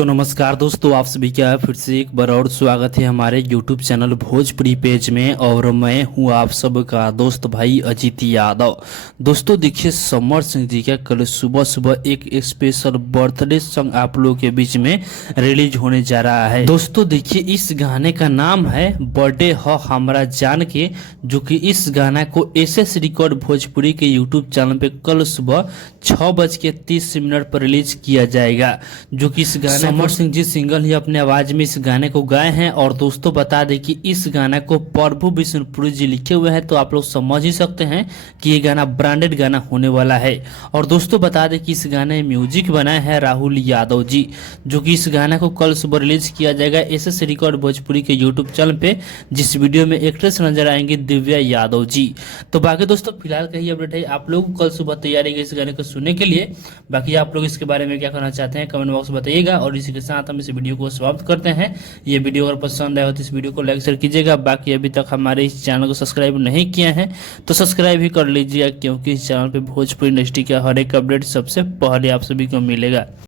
तो नमस्कार दोस्तों, आप सभी का फिर से एक बार और स्वागत है हमारे YouTube चैनल भोजपुरी पेज में। और मैं हूं आप सबका दोस्त भाई अजीत यादव। दोस्तों देखिए, समर सिंह जी का कल सुबह सुबह एक स्पेशल बर्थडे सॉन्ग आप लोगों के बीच में रिलीज होने जा रहा है। दोस्तों देखिए, इस गाने का नाम है बर्थडे हो हमरा जान के, जो कि इस गाना को एसएस रिकॉर्ड भोजपुरी के YouTube चैनल पे कल सुबह 6:30 पर रिलीज किया जाएगा। जो कि इस गाने समर सिंह जी सिंगल ही अपने आवाज में इस गाने को गाए हैं। और दोस्तों बता दें कि इस गाना को प्रभु विष्णुपुरी जी लिखे हुए हैं, तो आप लोग समझ ही सकते हैं कि ये गाना ब्रांडेड गाना होने वाला है। और दोस्तों बता दें कि इस गाने में म्यूजिक बनाए हैं राहुल यादव जी, जो कि इस गाना को कल सुबह रिलीज किया जाएगा एसएस रिकॉर्ड भोजपुरी के यूट्यूब चैनल पे, जिस वीडियो में एक्ट्रेस नजर आएंगे दिव्या यादव जी। तो बाकी दोस्तों फिलहाल का ही अपडेट है, आप लोग कल सुबह तैयारी है इस गाने को सुनने के लिए। बाकी आप लोग इसके बारे में क्या कहना चाहते हैं कमेंट बॉक्स में बताइएगा। और इसी के साथ हम इस वीडियो को समाप्त करते हैं। ये वीडियो अगर पसंद आया हो तो इस वीडियो को लाइक शेयर कीजिएगा। बाकी अभी तक हमारे इस चैनल को सब्सक्राइब नहीं किया है तो सब्सक्राइब भी कर लीजिएगा, क्योंकि इस चैनल पे भोजपुरी इंडस्ट्री का हर एक अपडेट सबसे पहले आप सभी को मिलेगा।